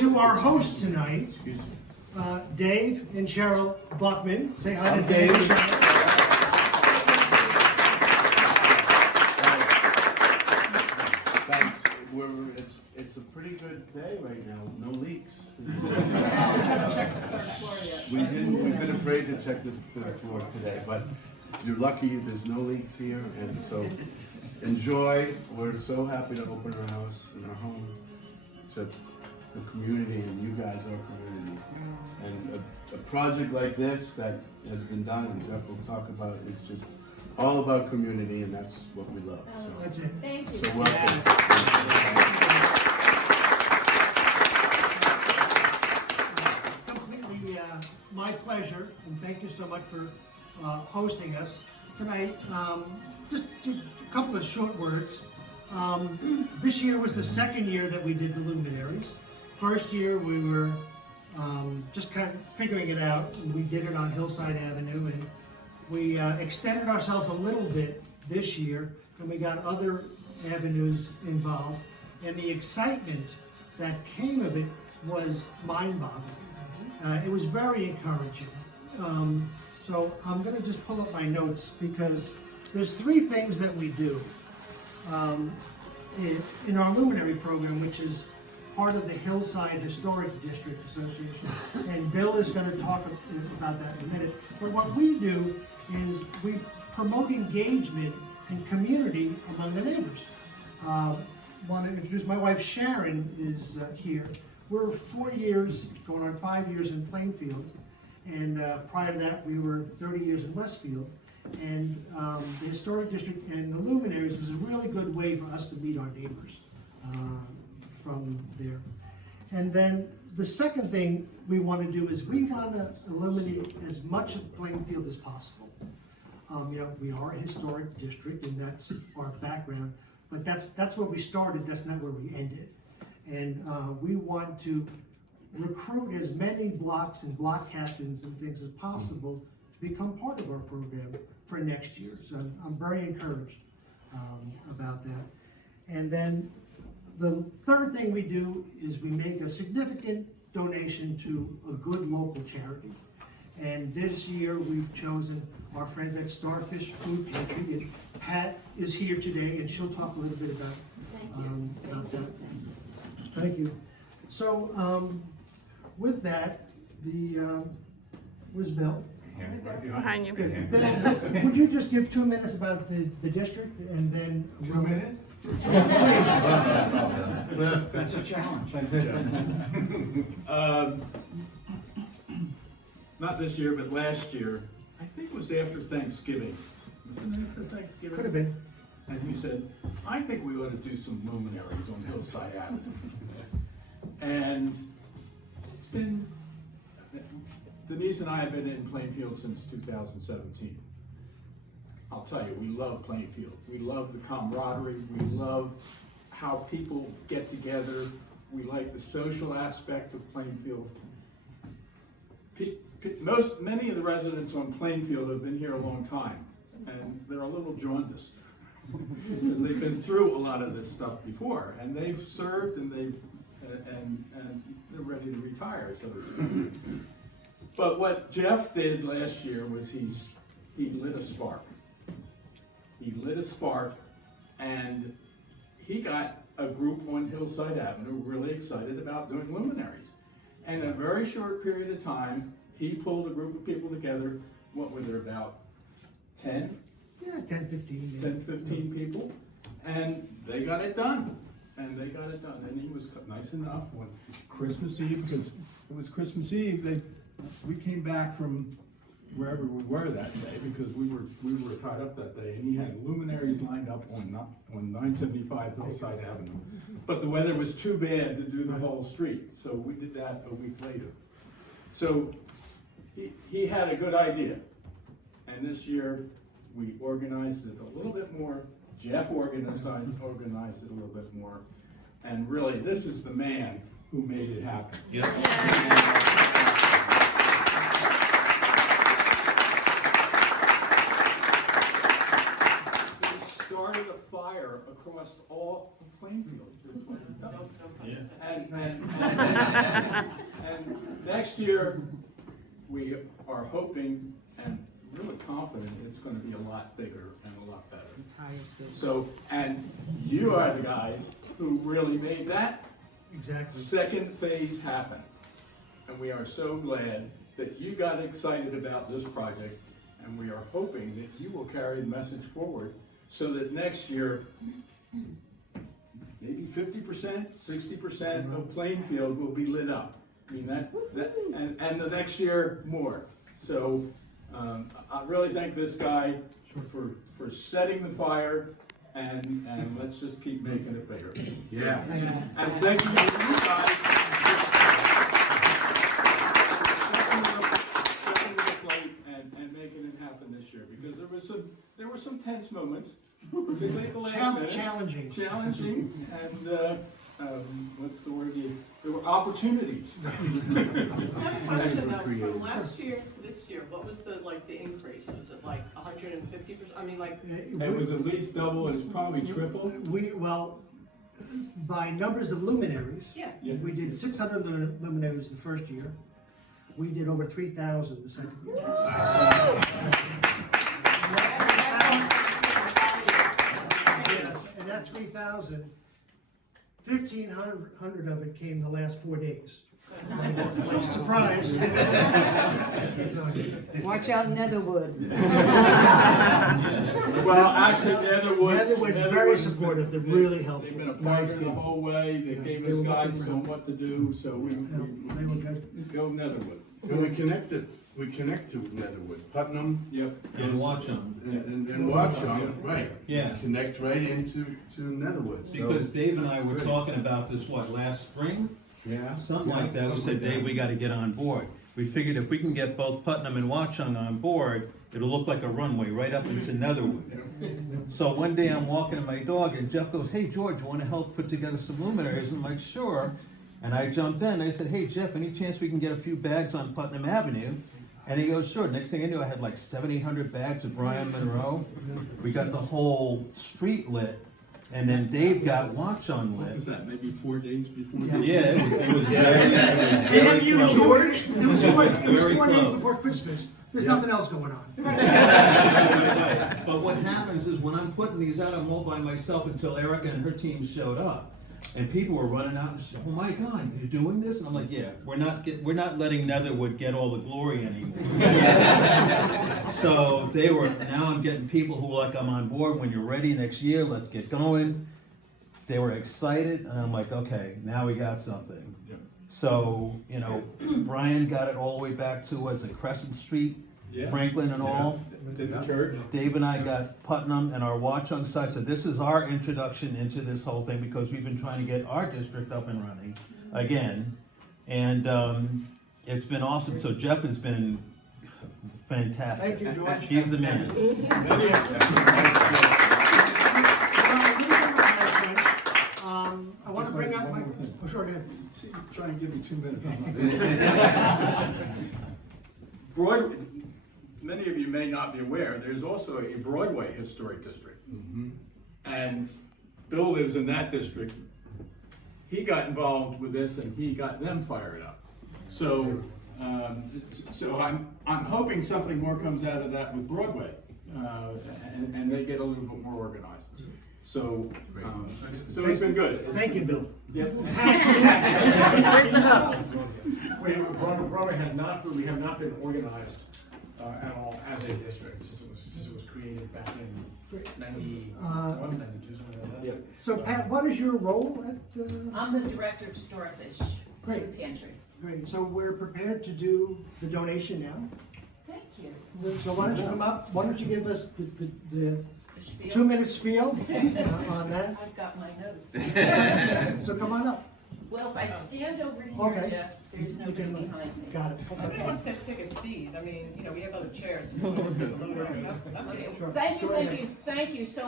to our hosts tonight, Dave and Cheryl Buckman. Say hi to Dave. Thanks. It's a pretty good day right now. No leaks. We've been afraid to check the floor today, but you're lucky there's no leaks here, and so enjoy. We're so happy to open our house and our home to the community, and you guys are community. And a project like this that has been done, and Jeff will talk about, is just all about community, and that's what we love. So, That's it. Thank you. so welcome. Completely my pleasure, and thank you so much for hosting us tonight. Just a couple of short words. This year was the second year that we did the Luminaries. First year we were just kind of figuring it out. We did it on Hillside Avenue, and we extended ourselves a little bit this year, and we got other avenues involved. And the excitement that came of it was mind-boggling. It was very encouraging. So I'm going to just pull up my notes, because there's three things that we do in our Luminary program, which is part of the Hillside Historic District Association, and Bill is going to talk about that in a minute. But what we do is we promote engagement and community among the neighbors. Want to introduce my wife Sharon is here. We're 4 years, going on 5 years in Plainfield, and prior to that we were 30 years in Westfield. And the Historic District and the Luminaries was a really good way for us to meet our neighbors from there. And then the second thing we want to do is we want to illuminate as much of Plainfield as possible. We are a historic district, and that's our background, but that's where we started, that's not where we ended. And we want to recruit as many blocks and block captains and things as possible to become part of our program for next year. So I'm very encouraged about that. And then the third thing we do is we make a significant donation to a good local charity. And this year we've chosen our friends at Starfish Food Pantry, and Pat is here today, and she'll talk a little bit about that. Thank you. So with that, where's Bill? Behind you. Good. Bill, would you just give 2 minutes about the district, and then 2 minutes? That's a challenge. Not this year, but last year, I think it was after Thanksgiving. Was it after Thanksgiving? Could have been. And you said, I think we ought to do some luminaries on Hillside Avenue. And it's been, Denise and I have been in Plainfield since 2017. I'll tell you, we love Plainfield. We love the camaraderie. We love how people get together. We like the social aspect of Plainfield. Many of the residents on Plainfield have been here a long time, and they're a little jaundiced because they've been through a lot of this stuff before, and they've served, and they're ready to retire. So, but what Jeff did last year was he lit a spark. He lit a spark, and he got a group on Hillside Avenue really excited about doing luminaries. And in a very short period of time, he pulled a group of people together. What were there, about 10? Yeah, 10, 15. Yeah. 10, 15 people, and they got it done. And he was nice enough on Christmas Eve, because it was Christmas Eve, we came back from wherever we were that day, because we were tied up that day, and he had luminaries lined up on 975 Hillside Avenue. But the weather was too bad to do the whole street, so we did that a week later. So he had a good idea, and this year we organized it a little bit more. Jeff organized it a little bit more, and really, this is the man who made it happen. Yeah. Started a fire across all of Plainfield. And next year, we are hoping and really confident it's gonna be a lot bigger and a lot better. So, and you are the guys who really made that Exactly. second phase happen. And we are so glad that you got excited about this project, and we are hoping that you will carry the message forward so that next year, maybe 50%, 60% of Plainfield will be lit up. I mean, and the next year, more. So, I really thank this guy for setting the fire, and let's just keep making it bigger. Yeah. And thank you to you guys stepping to the plate and making it happen this year, because there were some tense moments, particularly at the last minute. Challenging. And what's the word? There were opportunities. I have a question though, from last year to this year, what was the increase? Was it like 150%? I mean, like, It was at least double, and it's probably triple. Well, by numbers of luminaries, yeah. Yeah. we did 600 luminaries the first year. We did over 3,000 the second year. And that 3,000, 1,500 of it came the last 4 days. Like, surprise. Watch out, Netherwood. Well, actually, Netherwood's very supportive, they're really helpful. They've been a Nice partner the people. whole way, they Yeah, gave they us were looking guidance for on help. what to do, so we They were good. go Netherwood. And we connect to Netherwood, Putnam, Yep. And watch them. and Watchung, right? Yeah. Connect right into Netherwood. So- Because Dave and I were talking about this, last spring? Yeah. Something like that. We said, Dave, we gotta get on board. We figured if we can get both Putnam and Watchung on board, it'll look like a runway right up into Netherwood. So one day I'm walking to my dog and Jeff goes, hey, George, you wanna help put together some luminaries? And I'm like, sure. And I jumped in, I said, hey, Jeff, any chance we can get a few bags on Putnam Avenue? And he goes, sure. Next thing I knew, I had like 700-800 bags of Brian Monroe. We got the whole street lit. And then Dave got Watchung What was lit. that, maybe 4 days before? Yeah, it was very, Damn you, close. George! It was four Very days close. before Christmas. There's nothing else going on. Right. But what happens is when I'm putting these out, I'm all by myself until Erica and her team showed up. And people were running out and saying, oh my God, you're doing this? And I'm like, yeah, we're not letting Netherwood get all the glory anymore. So now I'm getting people who are like, I'm on board, when you're ready next year, let's get going. They were excited, and I'm like, okay, now we got something. Yeah. So, Brian got it all the way back to, what's it, Crescent Street, Yeah. Franklin and all. Did the church? Dave and I got Putnam and our Watchung side, so this is our introduction into this whole thing, because we've been trying to get our district up and running again. And it's been awesome, so Jeff has been fantastic. Thank you, George. He's the man. I want to bring up my, oh, sure, go ahead. Try and give me 2 minutes. Many of you may not be aware, there's also a Broadway Historic District. And Bill lives in that district. He got involved with this and he got them fired up. So I'm hoping something more comes out of that with Broadway, and they get a little bit more organized. So it's been good. Thank you, Bill. Yep. Where's the hub? Broadway we have not been organized at all as a district since it was created back in 91, 92, something like that. Yep. So Pat, what is your role at? I'm the director of Starfish Great. Food Pantry. Great, so we're prepared to do the donation now. Thank you. So why don't you come up, why don't you give us the The spiel. 2-minute spiel on that? I've got my notes. So come on up. Well, if I stand over here, Okay. Jeff, there's You nobody can- behind me. Got it. Somebody wants to take a seat. I mean, we have other chairs. Okay. Sure. Thank you, Go thank ahead. you, thank you so